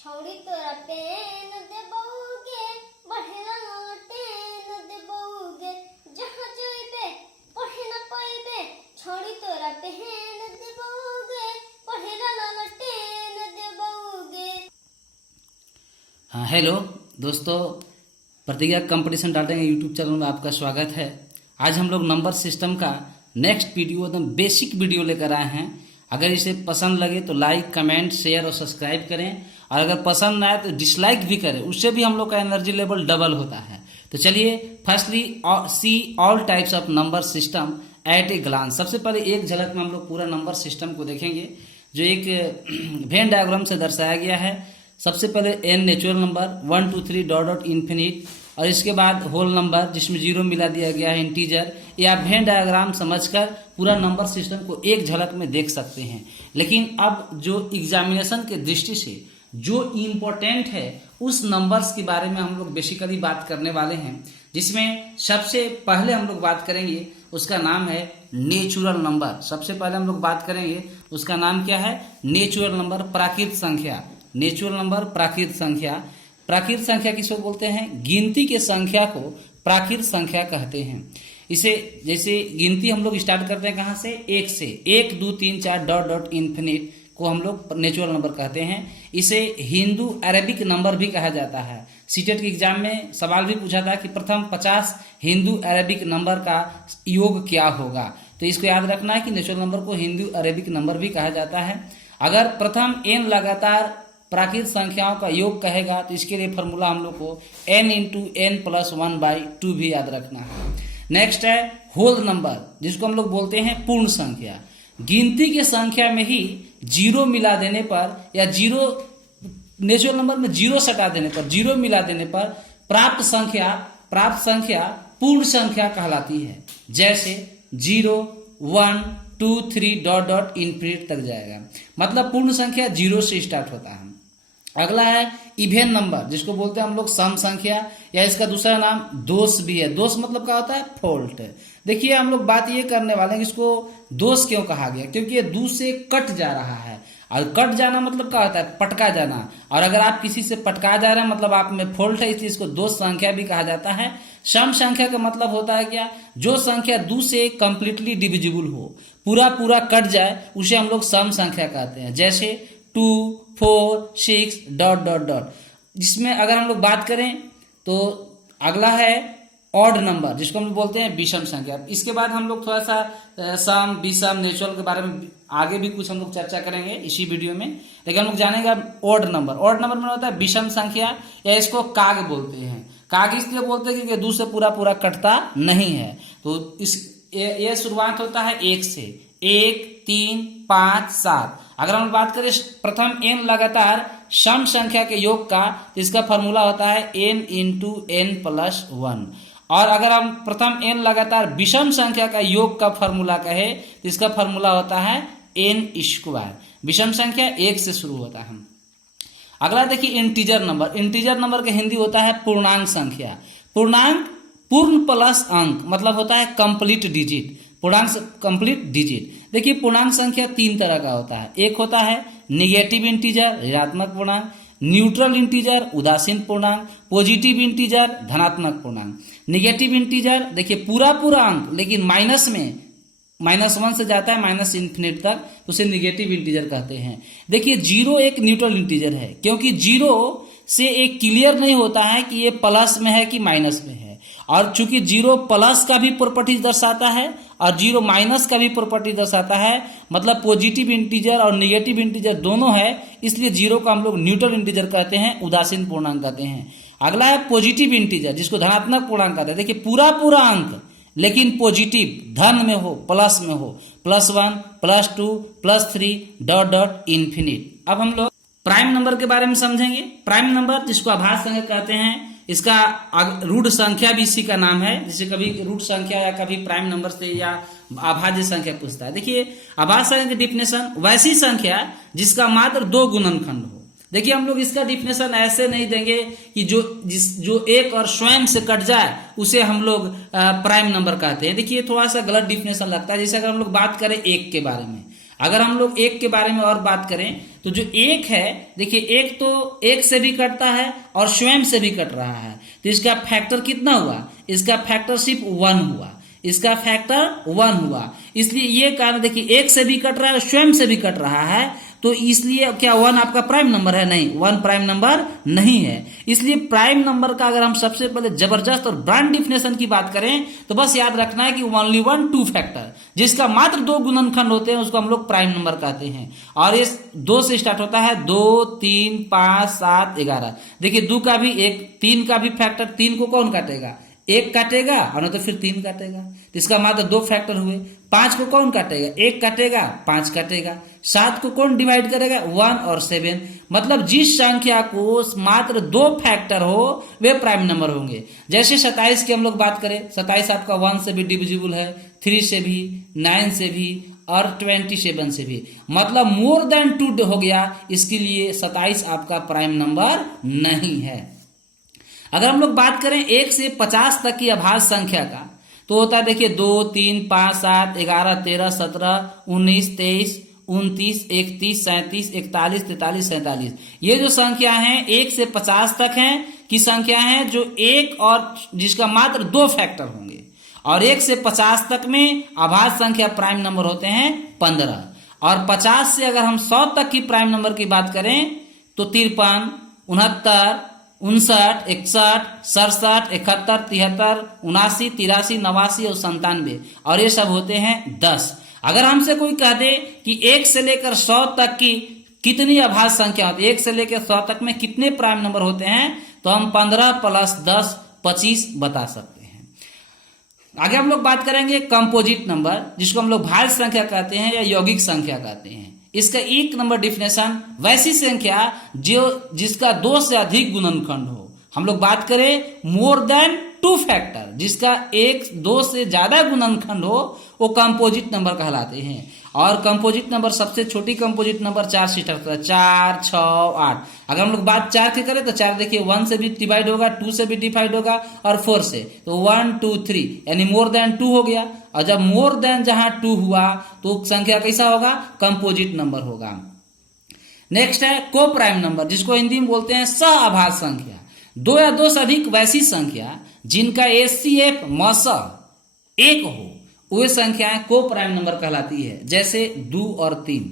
छौड़ी तोरा पेन देबौगे बढ़ेला टेन देबौगे जहाँ जइबे पढ़े न पइबे छौड़ी तोरा पेन देबौगे बढ़ेला टेन देबौगे। हाँ हेलो दोस्तों, प्रतिज्ञा कंपटीशन डालेंगे यूट्यूब चैनल में आपका स्वागत है। आज हम लोग नंबर सिस्टम का नेक्स्ट वीडियो एकदम बेसिक वीडियो लेकर आए हैं। अगर इसे पसंद लगे तो लाइक कमेंट शेयर और सब्सक्राइब करें, और अगर पसंद ना आए तो डिसलाइक भी करें, उससे भी हम लोग का एनर्जी लेवल डबल होता है। तो चलिए firstly see all types of number system at a glance. सबसे पहले एक झलक में हम लोग पूरा नंबर सिस्टम को देखेंगे जो एक वेन डायग्राम से दर्शाया गया है। सबसे पहले N natural number 1 2 3 dot dot infinite, और इसके बाद होल नंबर जिसमें जीरो मिला दिया गया है इंटीजर। या वेन डायग्राम समझकर पूरा नंबर सिस्टम को एक झलक में देख सकते हैं। लेकिन अब जो एग्जामिनेशन के दृष्टि से जो इम्पोर्टेंट है उस नंबर्स के बारे में हम लोग बेसिकली बात करने वाले हैं, जिसमें सबसे पहले हम लोग बात करेंगे उसका नाम है नेचुरल नंबर। सबसे पहले हम लोग बात करेंगे उसका नाम क्या है, नेचुरल नंबर, प्राकृत संख्या। नेचुरल नंबर प्राकृत संख्या। प्राकृत संख्या किसको बोलते हैं? गिनती के संख्या को प्राकृत संख्या कहते हैं। इसे जैसे गिनती हम लोग स्टार्ट करते हैं कहाँ से? एक से। 1 2 3 4 डॉट डॉट इन्फिनिट को हम लोग नेचुरल नंबर कहते हैं। इसे हिंदू अरेबिक नंबर भी कहा जाता है। सीटेट के एग्जाम में सवाल भी पूछा था कि प्रथम 50 हिंदू अरेबिक नंबर का योग क्या होगा। तो इसको याद रखना है कि नेचुरल नंबर को हिंदू अरेबिक नंबर भी कहा जाता है। अगर प्रथम n लगातार प्राकृत संख्याओं का योग कहेगा तो इसके लिए फॉर्मूला हम लोग को n इंटू n प्लस 1/2 भी याद रखना है। नेक्स्ट है होल नंबर, जिसको हम लोग बोलते हैं पूर्ण संख्या। गिनती के संख्या में ही जीरो मिला देने पर या जीरो नेचुरल नंबर में जीरो सटा देने पर, जीरो मिला देने पर प्राप्त संख्या पूर्ण संख्या कहलाती है। जैसे 0 1 2 3 डॉट डॉट इन्फिनिट तक जाएगा, मतलब पूर्ण संख्या 0 से स्टार्ट होता है। अगला है इवेन नंबर, जिसको बोलते हैं हम लोग सम संख्या, या इसका दूसरा नाम दोष भी है। दोष मतलब क्या होता है? फॉल्ट। देखिए हम लोग बात ये करने वाले हैं इसको दोष क्यों कहा गया, क्योंकि ये दो से कट जा रहा है। और कट जाना मतलब क्या होता है? पटका जाना। और अगर आप किसी से पटका जा रहे हैं मतलब आप में फॉल्ट है, इसलिए इसको दोष संख्या भी कहा जाता है। सम संख्या का मतलब होता है क्या? जो संख्या दो से कंप्लीटली डिविजिबल हो, पूरा कट जाए, उसे हम लोग सम संख्या कहते हैं। जैसे 2 4 6 डॉट डॉट डॉट। जिसमें अगर हम लोग बात करें तो अगला है ऑड नंबर, जिसको हम लोग बोलते हैं विषम संख्या। इसके बाद हम लोग थोड़ा सा सम विषम नेचुरल के बारे में आगे भी कुछ हम लोग चर्चा करेंगे इसी वीडियो में। लेकिन हम लोग जानेंगे ऑड नंबर। ऑड नंबर में होता है विषम संख्या, या इसको काग बोलते हैं। काग इसलिए बोलते हैं क्योंकि 2 से पूरा कटता नहीं है। तो ये शुरुआत होता है 1 से। 1 3 5 7। अगर हम बात करें प्रथम n लगातार सम संख्या के योग का, तो इसका फॉर्मूला होता है n इंटू n प्लस 1। और अगर हम प्रथम n लगातार विषम संख्या का योग का फॉर्मूला कहे तो इसका फॉर्मूला होता है n स्क्वायर। विषम संख्या 1 से शुरू होता है। अगला देखिए इंटीजर नंबर। इंटीजर नंबर का हिंदी होता है पूर्णांक संख्या। पूर्णांक पूर्ण प्लस अंक मतलब होता है कंप्लीट डिजिट। पूर्णांक कंप्लीट डिजिट। देखिए पूर्णांक संख्या 3 तरह का होता है। एक होता है निगेटिव इंटीजर ऋणात्मक पूर्णांक, न्यूट्रल इंटीजर उदासीन पूर्णांक, पॉजिटिव इंटीजर धनात्मक पूर्णांक। निगेटिव इंटीजर देखिए पूरा अंक लेकिन माइनस में, -1 से जाता है माइनस इन्फिनिट तक, तो उसे निगेटिव इंटीजर कहते हैं। देखिए 0 एक न्यूट्रल इंटीजर है, क्योंकि 0 से एक क्लियर नहीं होता है कि ये प्लस में है कि माइनस में है। और चूंकि 0 प्लस का भी प्रॉपर्टी दर्शाता है और 0 माइनस का भी प्रॉपर्टी दर्शाता है, मतलब पॉजिटिव इंटीजर और नेगेटिव इंटीजर दोनों है, इसलिए 0 का हम लोग न्यूट्रल इंटीजर कहते हैं, उदासीन पूर्णांक कहते हैं। अगला है पॉजिटिव इंटीजर, जिसको धनात्मक पूर्णांक कहते हैं। देखिए पूरा अंक लेकिन पॉजिटिव धन में हो, प्लस में हो, +1 +2 +3 डॉट डॉट इन्फिनिट। अब हम लोग प्राइम नंबर के बारे में समझेंगे। प्राइम नंबर जिसको आभाज्य संख्या कहते हैं, इसका रूट संख्या भी इसी का नाम है। जैसे कभी रूट संख्या या कभी प्राइम नंबर से या अभाज्य संख्या पूछता है। देखिए अभाज्य संख्या की डिफिनेशन, वैसी संख्या जिसका मात्र 2 गुणनखंड हो। देखिए हम लोग इसका डिफिनेशन ऐसे नहीं देंगे कि जो एक और स्वयं से कट जाए उसे हम लोग प्राइम नंबर कहते हैं। देखिए थोड़ा सा गलत डिफिनेशन लगता है। जैसे अगर हम लोग बात करें 1 के बारे में, अगर हम लोग एक के बारे में और बात करें तो जो एक है, देखिए एक तो एक से भी कटता है और स्वयं से भी कट रहा है, तो इसका फैक्टर कितना हुआ? इसका फैक्टर सिर्फ 1 हुआ, इसका फैक्टर 1 हुआ। इसलिए ये कारण देखिए एक से भी कट रहा है, स्वयं से भी कट रहा है, तो इसलिए क्या 1 आपका प्राइम नंबर है? नहीं, 1 प्राइम नंबर नहीं है। इसलिए प्राइम नंबर का अगर हम सबसे पहले जबरदस्त और ब्रांड डिफिनेशन की बात करें तो बस याद रखना है कि ओनली 1 2 फैक्टर, जिसका मात्र 2 गुणनखंड होते हैं उसको हम लोग प्राइम नंबर कहते हैं। और ये 2 से स्टार्ट होता है, 2 3 5 7 11। देखिए 2 का भी 1, 3 का भी फैक्टर, 3 को कौन काटेगा? 1 काटेगा और नहीं तो फिर 3 काटेगा, तो इसका मात्र 2 फैक्टर हुए। 5 को कौन काटेगा? 1 काटेगा, 5 काटेगा। 7 को कौन डिवाइड करेगा? 1 और 7। मतलब जिस संख्या को मात्र 2 फैक्टर हो वे प्राइम नंबर होंगे। जैसे 27 की हम लोग बात करें, 27 आपका 1 से भी डिविजिबल है, 3 से भी, 9 से भी और 27 से भी, मतलब मोर देन 2 हो गया। इसके लिए 27 आपका प्राइम नंबर नहीं है। अगर हम लोग बात करें 1 से 50 तक की अभाज्य संख्या का, तो होता है देखिए 2 3 5 7 11 13 17 19 23 29 31 37 41 43 47। ये जो संख्या है 1 से 50 तक है की संख्या है जो एक और जिसका मात्र 2 फैक्टर होंगे। और 1 से 50 तक में अभाज्य संख्या प्राइम नंबर होते हैं 15। और 50 से अगर हम 100 तक की प्राइम नंबर की बात करें तो 53 69 59 61 67 71 73 79 83 89 और 97, और ये सब होते हैं 10। अगर हमसे कोई कह दे कि 1 से लेकर 100 तक की कितनी अभाज्य संख्या होती है, 1 से लेकर 100 तक में कितने प्राइम नंबर होते हैं, तो हम 15 + 10 25 बता सकते हैं। आगे हम लोग बात करेंगे कंपोजिट नंबर, जिसको हम लोग भाज्य संख्या कहते हैं या यौगिक संख्या कहते हैं। इसका 1 नंबर डिफिनेशन, वैसी संख्या जो जिसका 2 से अधिक गुणनखंड हो। हम लोग बात करें मोर देन 2 फैक्टर, जिसका 1 2 से ज्यादा गुणनखंड हो, वो कंपोजिट नंबर कहलाते हैं। और कंपोजिट नंबर सबसे छोटी कंपोजिट नंबर 4 से स्टार्ट होता है, 4 6 8। अगर हम लोग बात 4 की करें तो 4 देखिए 1 से भी डिवाइड होगा, 2 से भी डिवाइड होगा और 4 से, तो 1 2 3 यानी मोर देन 2 हो गया। और जब मोर देन जहां 2 हुआ तो संख्या कैसा होगा? कंपोजिट नंबर होगा। नेक्स्ट है को प्राइम नंबर, जिसको हिंदी में बोलते हैं सह अभाज्य संख्या। 2 या 2 से अधिक वैसी संख्या जिनका HCF मसह 1 हो, वे संख्याएं को प्राइम नंबर कहलाती है। जैसे 2 और 3,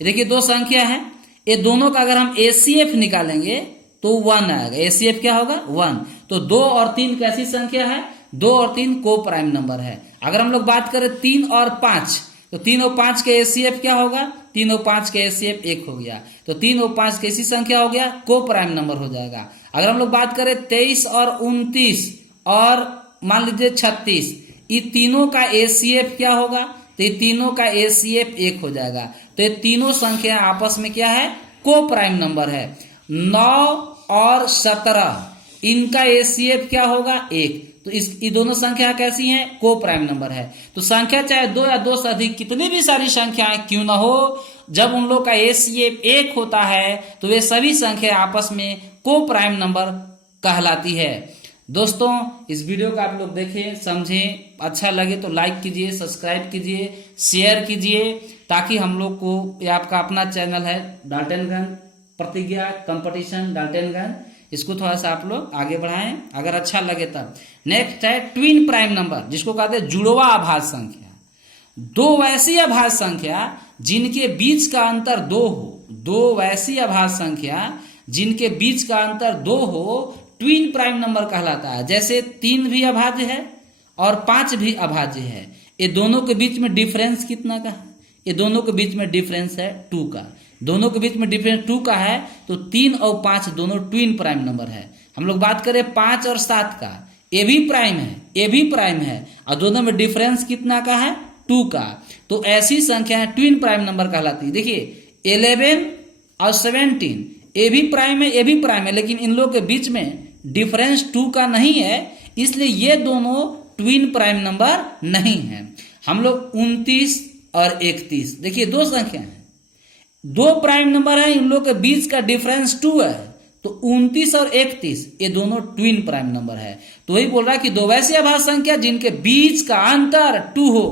देखिए 2 संख्या है, ये दोनों का अगर हम HCF निकालेंगे तो 1 आएगा। HCF क्या होगा? 1। तो 2 और 3 कैसी संख्या है? 2 और 3 को प्राइम नंबर है। अगर हम लोग बात करें 3 और 5, तो 3 और 5 के HCF क्या होगा? 3 और 5 के HCF 1 हो गया, तो 3 और 5 कैसी संख्या हो गया? को प्राइम नंबर हो जाएगा। अगर हम लोग बात करें 23 और 29 और मान लीजिए 36, ये तीनों का HCF क्या होगा? तो ये तीनों का HCF 1 हो जाएगा। तो ये तीनों संख्या आपस में क्या है? को प्राइम नंबर है। 9 और 17 इनका HCF क्या होगा? 1। तो ये दोनों संख्या कैसी हैं? को प्राइम नंबर है। तो संख्या चाहे 2 या 2 से अधिक कितनी भी सारी संख्याएं क्यों ना हो, जब उन लोग का HCF 1 होता है तो वे सभी संख्या आपस में को प्राइम नंबर कहलाती है। दोस्तों इस वीडियो को आप लोग देखें, समझें, अच्छा लगे तो लाइक कीजिए, सब्सक्राइब कीजिए, शेयर कीजिए, ताकि हम लोग को, ये आपका अपना चैनल है डाल्टनगंज प्रतिज्ञा कंपटीशन डाल्टनगंज, इसको थोड़ा सा आप लोग आगे बढ़ाएं अगर अच्छा लगे तब। नेक्स्ट है ट्विन प्राइम नंबर, जिसको कहते हैं जुड़वा अभाज्य संख्या। 2 वैसी अभाज्य संख्या जिनके बीच का अंतर 2 हो, 2 वैसी अभाज्य संख्या जिनके बीच का अंतर 2 हो, ट्विन प्राइम नंबर कहलाता है। जैसे 3 भी अभाज्य है और 5 भी अभाज्य है। ये दोनों के बीच में डिफरेंस कितना का है? ये दोनों के बीच में डिफरेंस है 2 का। दोनों के बीच में डिफरेंस 2 का है, तो 3 और 5 दोनों ट्विन प्राइम नंबर है। हम लोग बात करें 5 और 7 का, ये भी प्राइम है, ये भी प्राइम है, और दोनों में डिफरेंस कितना का है? 2 का। तो ऐसी संख्या है ट्विन प्राइम नंबर कहलाती है। देखिए 11 और 17 ये भी प्राइम है, ये भी प्राइम है, लेकिन इन लोगों के बीच में डिफरेंस 2 का नहीं है, इसलिए ये दोनों ट्विन प्राइम नंबर नहीं है। हम लोग 29 और 31, देखिए 2 संख्या है, 2 प्राइम नंबर है, इन लोगों के बीच का डिफरेंस 2 है, तो 29 और 31 ये दोनों ट्विन प्राइम नंबर है। तो वही बोल रहा है कि 2 वैसी अभाज्य संख्या जिनके बीच का अंतर 2 हो,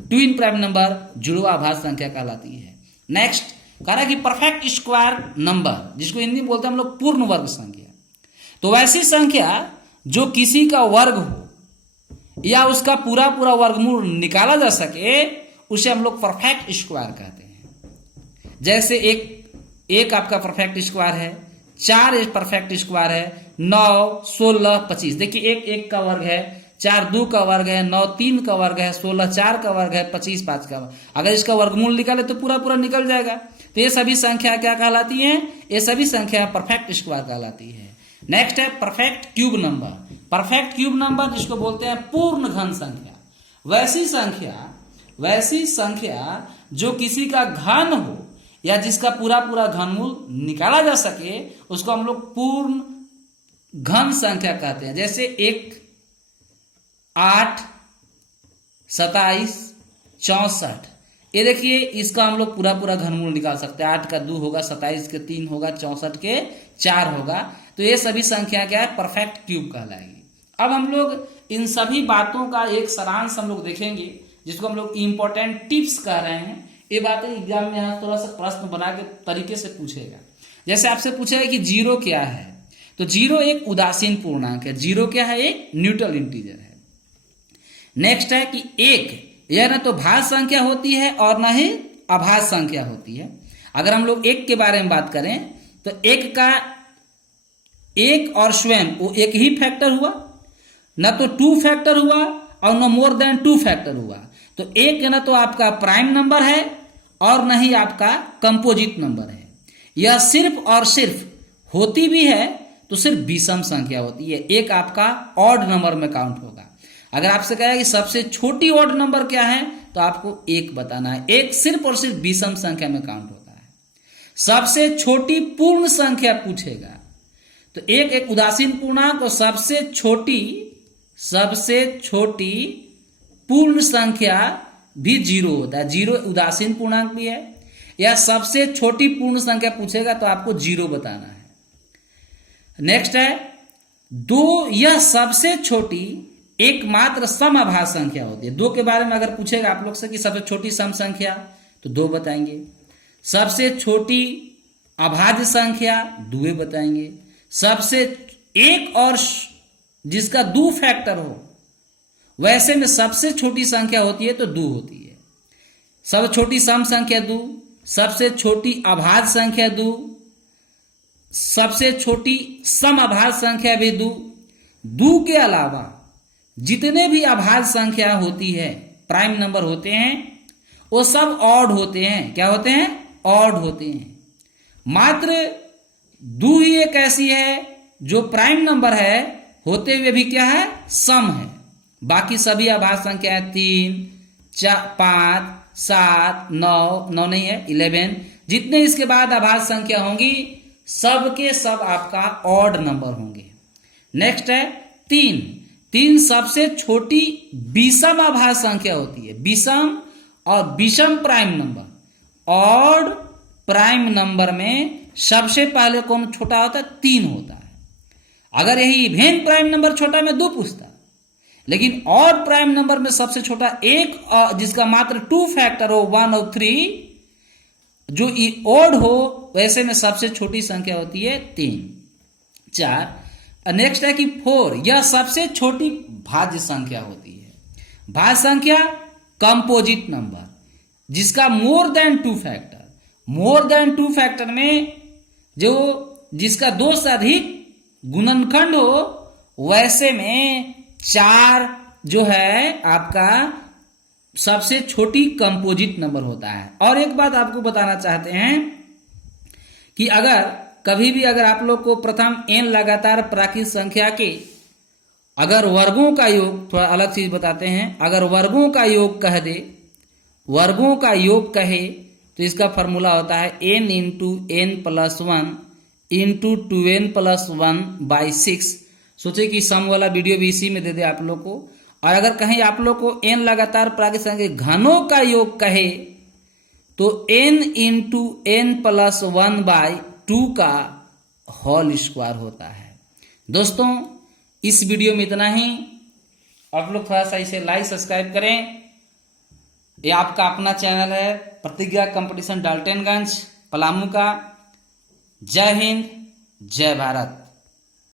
ट्विन प्राइम नंबर जुड़वा अभाज्य संख्या कहलाती है। नेक्स्ट कह रहा है कि परफेक्ट स्क्वायर नंबर, जिसको हिंदी में बोलते हैं हम लोग पूर्ण वर्ग संख्या। तो वैसी संख्या जो किसी का वर्ग हो या उसका पूरा पूरा वर्गमूल निकाला जा सके उसे हम लोग परफेक्ट स्क्वायर कहते हैं। जैसे एक आपका परफेक्ट स्क्वायर है, 4 परफेक्ट स्क्वायर है, 9, 16, 25। देखिए एक का वर्ग है, 4 2 का वर्ग है, 9 3 का वर्ग है, 16 4 का वर्ग है, 25 5 का वर्ग। अगर इसका वर्गमूल निकाले तो पूरा पूरा निकल जाएगा। तो ये सभी संख्या क्या कहलाती हैं? ये सभी संख्या परफेक्ट स्क्वायर कहलाती है। नेक्स्ट है perfect cube number. Perfect cube number जिसको बोलते हैं पूर्ण घन संख्या। वैसी संख्या जो किसी का घन हो या जिसका पूरा पूरा घनमूल निकाला जा सके उसको हम लोग पूर्ण घन संख्या कहते हैं। जैसे 1 8 27 64, ये देखिए इसका हम लोग पूरा पूरा घनमूल निकाल सकते हैं। 8 का 2 होगा, 27 के 3 होगा, 64 के 4 होगा। तो ये सभी संख्या क्या है? परफेक्ट क्यूब कहलाएगी। अब हम लोग इन सभी बातों का एक सारांश हम लोग देखेंगे जिसको हम लोग इंपॉर्टेंट टिप्स कह रहे हैं। ये बातें एग्जाम में यहाँ थोड़ा सा प्रश्न बना के तरीके से पूछेगा। जैसे आपसे पूछेगा कि 0 क्या है, तो 0 एक उदासीन पूर्णांक है। 0 क्या है? एक न्यूट्रल इंटीजर है। नेक्स्ट है कि 1 यह ना तो भाज्य संख्या होती है और ना ही अभाज्य संख्या होती है। अगर हम लोग 1 के बारे में बात करें तो 1 का 1 और स्वयं वो एक ही फैक्टर हुआ, ना तो 2 फैक्टर हुआ और ना मोर देन 2 फैक्टर हुआ। तो 1 ना तो आपका प्राइम नंबर है और ना ही आपका कंपोजिट नंबर है। यह सिर्फ और सिर्फ होती भी है तो सिर्फ विषम संख्या होती है। 1 आपका ऑड नंबर में काउंट होगा। अगर आपसे कहा कि सबसे छोटी ऑड नंबर क्या है तो आपको 1 बताना है। 1 सिर्फ और सिर्फ विषम संख्या में काउंट होता है। सबसे छोटी पूर्ण संख्या पूछेगा तो 1 एक उदासीन पूर्णांक और सबसे छोटी पूर्ण संख्या भी 0 होता है। 0 उदासीन पूर्णांक भी है। या सबसे छोटी पूर्ण संख्या पूछेगा तो आपको 0 बताना है। नेक्स्ट है 2, यह सबसे छोटी एकमात्र समअभाज्य संख्या होती है। 2 के बारे में अगर पूछेगा आप लोग से कि सबसे छोटी सम संख्या तो 2 बताएंगे। सबसे छोटी अभाज्य संख्या 2 बताएंगे। सबसे एक और जिसका 2 फैक्टर हो वैसे में सबसे छोटी संख्या होती है तो 2 होती है। सबसे छोटी सम संख्या 2, सबसे छोटी अभाज्य संख्या 2, सबसे छोटी समअभाज्य संख्या भी 2। 2 के अलावा जितने भी अभाज्य संख्या होती है, प्राइम नंबर होते हैं, वो सब ऑड होते हैं। क्या होते हैं? ऑड होते हैं। मात्र 2 ही एक ऐसी है जो प्राइम नंबर है होते हुए भी क्या है? सम है। बाकी सभी अभाज्य संख्या है 3 4 5 7 9 नहीं है 11। जितने इसके बाद अभाज्य संख्या होंगी सबके सब आपका ऑड नंबर होंगे। नेक्स्ट है 3 सबसे छोटी विषम अभाज्य संख्या होती है। विषम और विषम prime number. Odd prime number में सबसे पहले कौन छोटा होता है? 3 होता है। अगर यही इवेन प्राइम नंबर छोटा में 2 पूछता, लेकिन ऑड प्राइम नंबर में सबसे छोटा 1 जिसका मात्र 2 फैक्टर हो 1 और 3, जो ऑड हो वैसे में सबसे छोटी संख्या होती है 3 4। नेक्स्ट है कि 4 यह सबसे छोटी भाज्य संख्या होती है। भाज्य संख्या कंपोजिट नंबर जिसका मोर देन 2 फैक्टर में जो जिसका 2 से अधिक गुणनखंड हो वैसे में 4 जो है आपका सबसे छोटी कंपोजिट नंबर होता है। और एक बात आपको बताना चाहते हैं कि अगर कभी भी अगर आप लोग को प्रथम n लगातार प्राकृत संख्या के अगर वर्गों का योग, थोड़ा अलग चीज बताते हैं, अगर वर्गों का योग कह दे, वर्गों का योग कहे तो इसका फॉर्मूला होता है n into n plus 1 into 2n+1/6। सोचे कि सम वाला वीडियो भी इसी में दे दे आप लोग को। और अगर कहीं आप लोग को n लगातार प्राकृत संख्या घनों का योग कहे तो n इंटू n+1/2 का होल स्क्वायर होता है। दोस्तों इस वीडियो में इतना ही। आप लोग थोड़ा सा इसे लाइक सब्सक्राइब करें। ये आपका अपना चैनल है प्रतिज्ञा कंपटीशन डाल्टनगंज पलामू का। जय हिंद, जय भारत।